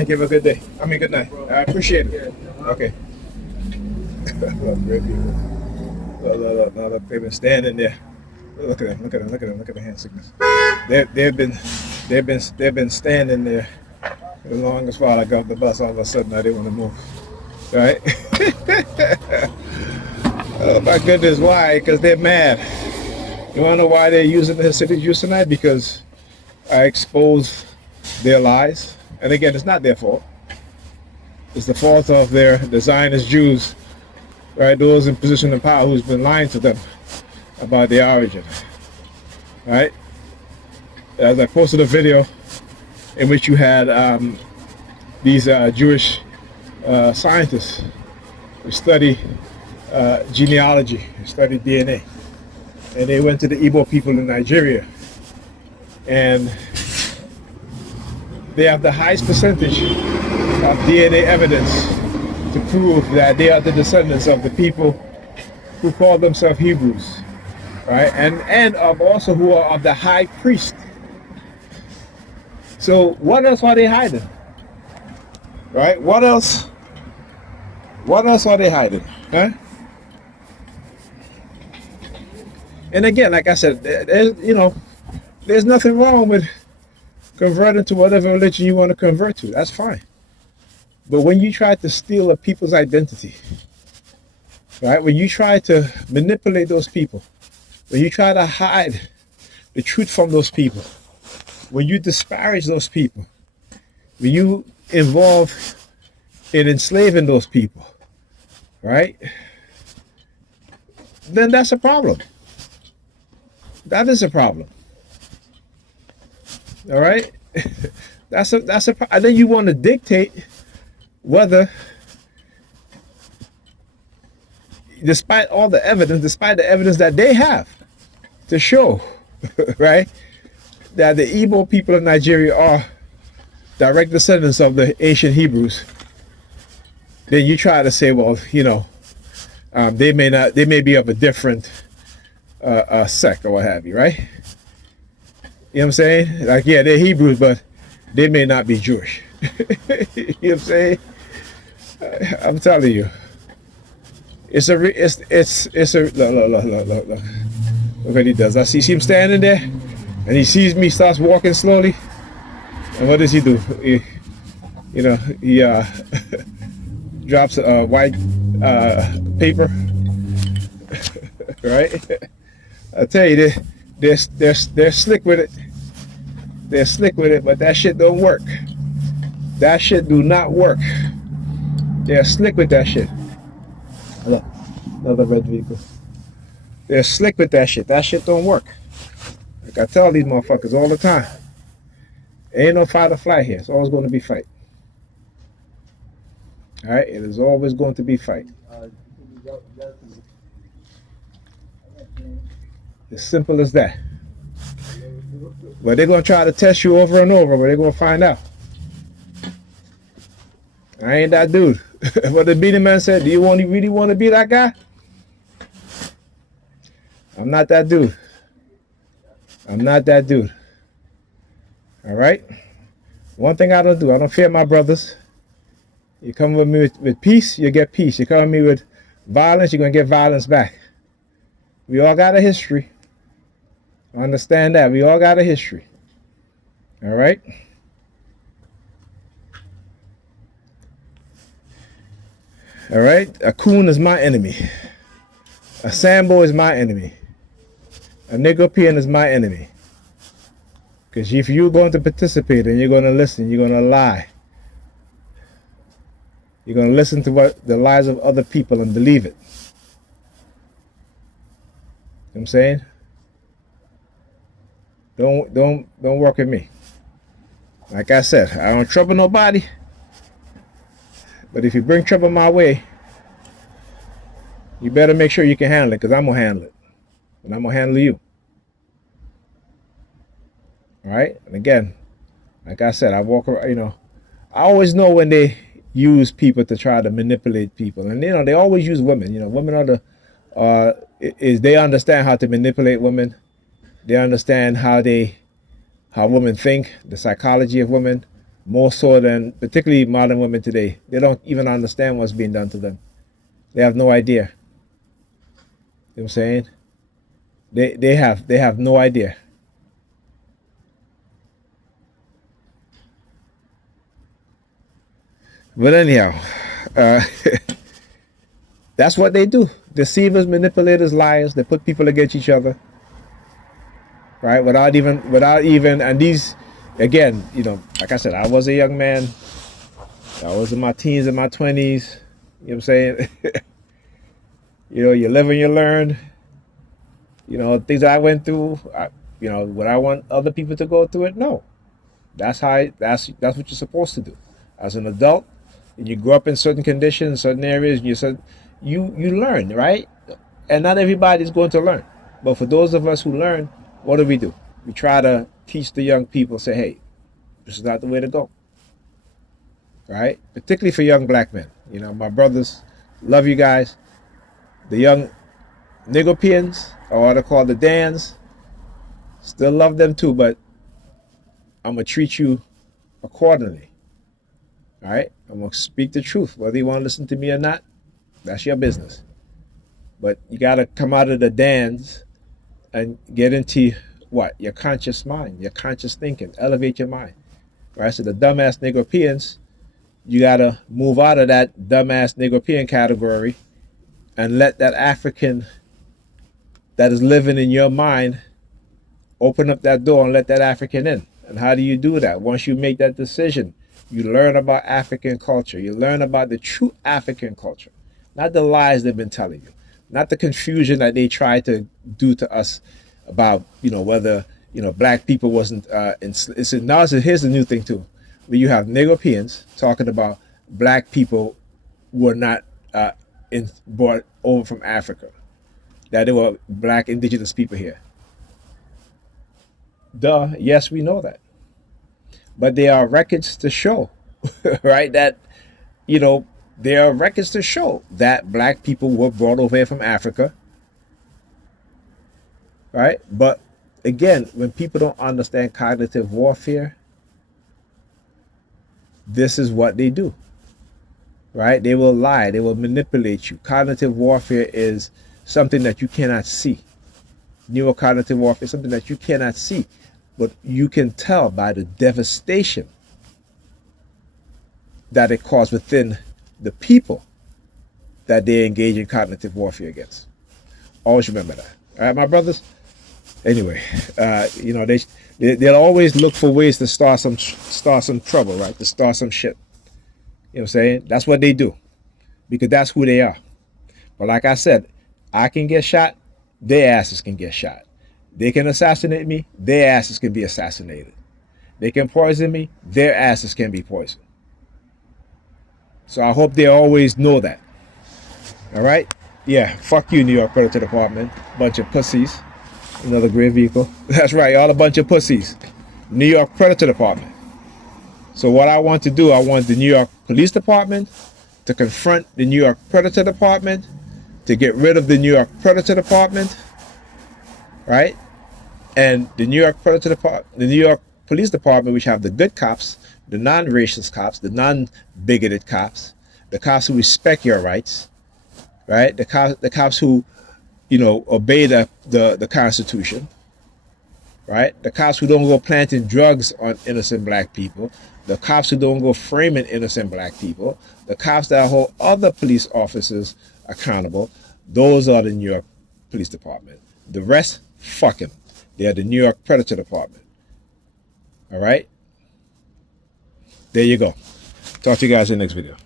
Thank you. Have a good day. I mean, good night. I appreciate it. Okay. Great people. Look, they've been standing there. Look at them. Look at them. Look at them. Look at the hand sickness. They've been standing there for the longest while. I got off the bus. All of a sudden, I didn't want to move. Right? Oh my goodness, why? Because they're mad. You want to know why they're using the Hasidic Jews tonight? Because I exposed their lies. And again, it's not their fault. It's the fault of the Zionist Jews, right? Those in position of power who's been lying to them about their origin, right? As I posted a video in which you had these Jewish scientists who study genealogy, who study DNA, and they went to the Igbo people in Nigeria, and they have the highest percentage of DNA evidence to prove that they are the descendants of the people who call themselves Hebrews, right? And of also who are of the high priest. So what else are they hiding? Right? What else? What else are they hiding? Huh? And again, like I said, there's nothing wrong with converting to whatever religion you want to convert to. That's fine. But when you try to steal a people's identity, right? When you try to manipulate those people, when you try to hide the truth from those people, when you disparage those people, when you involve in enslaving those people, right? Then that's a problem. That is a problem. All right? that's a and then you want to dictate whether, despite all the evidence, despite the evidence that they have to show, right, that the Igbo people of Nigeria are direct descendants of the ancient Hebrews, then you try to say, well, they may be of a different sect or what have you, right? You know what I'm saying? Like, yeah, they're Hebrews, but they may not be Jewish. You know what I'm saying? I'm telling you, it's a look what he does. I see him standing there, and he sees me, starts walking slowly, and what does he do? He drops a white paper, right? I tell you, they're slick with it. They're slick with it, but that shit don't work. That shit do not work. They're slick with that shit. Look, another red vehicle. They're slick with that shit. That shit don't work. Like I tell these motherfuckers all the time. Ain't no fight or flight here. It's always going to be fight. All right? It is always going to be fight. As simple as that. But they're going to try to test you over and over, but they're going to find out. I ain't that dude. What the beating man said, do you really want to be that guy? I'm not that dude. I'm not that dude. All right? One thing I don't do, I don't fear my brothers. You come with me with peace, you get peace. You come with me with violence, you're going to get violence back. We all got a history. Understand that. We all got a history. All right? All right? A coon is my enemy. A Sambo is my enemy. A Negropean is my enemy. Because if you're going to participate and you're going to listen, you're going to lie. You're going to listen to what the lies of other people and believe it. You know what I'm saying? Don't work with me. Like I said, I don't trouble nobody. But if you bring trouble my way, you better make sure you can handle it, because I'm going to handle it. And I'm going to handle you. All right? And again, like I said, I walk around, I always know when they use people to try to manipulate people. And, they always use women. Women are they understand how to manipulate women. They understand how women think, the psychology of women, more so than particularly modern women today. They don't even understand what's being done to them. They have no idea. You know what I'm saying? They have no idea. But anyhow, uh, that's what they do. Deceivers, manipulators, liars. They put people against each other, right? Without even, and these, again, like I said, I was a young man. I was in my teens and my 20s. You know what I'm saying? You live and you learn. Things I went through. Would I want other people to go through it? No. That's what you're supposed to do. As an adult, and you grow up in certain conditions, certain areas, and you learn, right? And not everybody's going to learn. But for those of us who learn, what do? We try to teach the young people, say, hey, this is not the way to go. Right? Particularly for young black men. My brothers, love you guys. The young Negropeans, or what I call the DANS, still love them too, but I'm going to treat you accordingly. All right? I'm going to speak the truth. Whether you want to listen to me or not, that's your business. But you got to come out of the DANS and get into what? Your conscious mind, your conscious thinking. Elevate your mind. Right? So the dumbass Negropeans, you got to move out of that dumbass Negropean category and let that African that is living in your mind open up that door and let that African in. And how do you do that? Once you make that decision, you learn about African culture. You learn about the true African culture, not the lies they've been telling you, not the confusion that they try to do to us about, whether, black people wasn't, now here's the new thing too. Where you have Negropeans talking about black people were not brought over from Africa, that there were black indigenous people here. Duh, yes, we know that. But there are records to show, right? That, there are records to show that black people were brought over here from Africa, right? But again, when people don't understand cognitive warfare, this is what they do, right? They will lie, they will manipulate you. Cognitive warfare is something that you cannot see. Neurocognitive warfare is something that you cannot see, but you can tell by the devastation that it caused within the people that they engage in cognitive warfare against. Always remember that. All right, my brothers? Anyway, they'll always look for ways to start some trouble, right? To start some shit. You know what I'm saying? That's what they do, because that's who they are. But like I said, I can get shot, their asses can get shot. They can assassinate me, their asses can be assassinated. They can poison me, their asses can be poisoned. So I hope they always know that. All right? Yeah, fuck you, New York Predator Department. Bunch of pussies. Another gray vehicle. That's right, all a bunch of pussies. New York Predator Department. So what I want to do, I want the New York Police Department to confront the New York Predator Department, to get rid of the New York Predator Department, right? And the New York Predator Department, the New York Police Department, which have the good cops, the non-racist cops, the non-bigoted cops, the cops who respect your rights, right? The cops who, obey the Constitution, right? The cops who don't go planting drugs on innocent black people, the cops who don't go framing innocent black people, the cops that hold other police officers accountable. Those are the New York Police Department. The rest, fuck them. They are the New York Predator Department. All right? There you go. Talk to you guys in the next video.